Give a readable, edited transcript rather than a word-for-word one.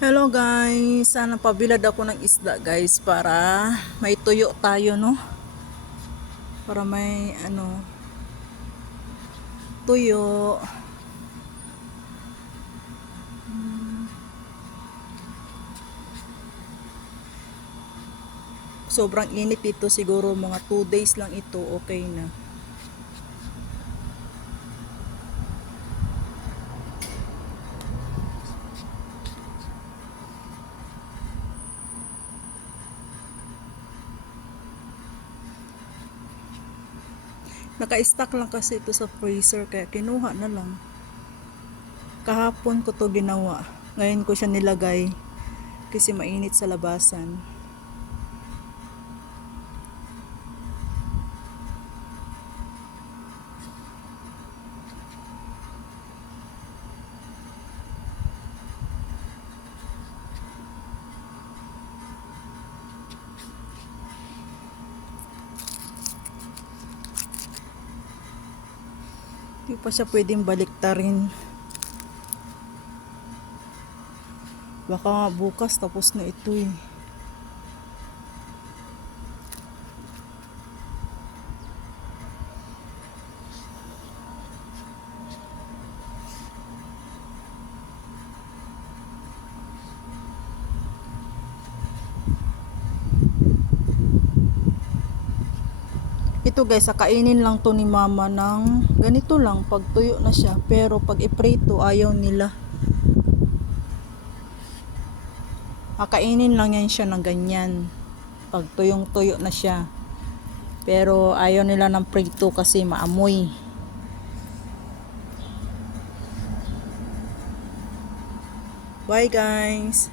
Hello guys, sana pabilad ako ng isda guys para may tuyo tayo, no? Para may tuyo. Sobrang init ito, siguro mga 2 days lang ito, okay na. Naka-stack lang kasi ito sa freezer kaya kinuha na lang. Kahapon ko to ginawa. Ngayon ko siya nilagay kasi mainit sa labasan. Hindi pa siya pwedeng baliktarin. Baka bukas tapos na ito eh. Ito guys, kainin lang to ni mama ng ganito lang pag tuyo na siya. Pero pag iprito ayaw nila. Kainin lang yan siya ng ganyan. Pag tuyong tuyo na siya. Pero ayaw nila ng prito kasi maamoy. Bye guys.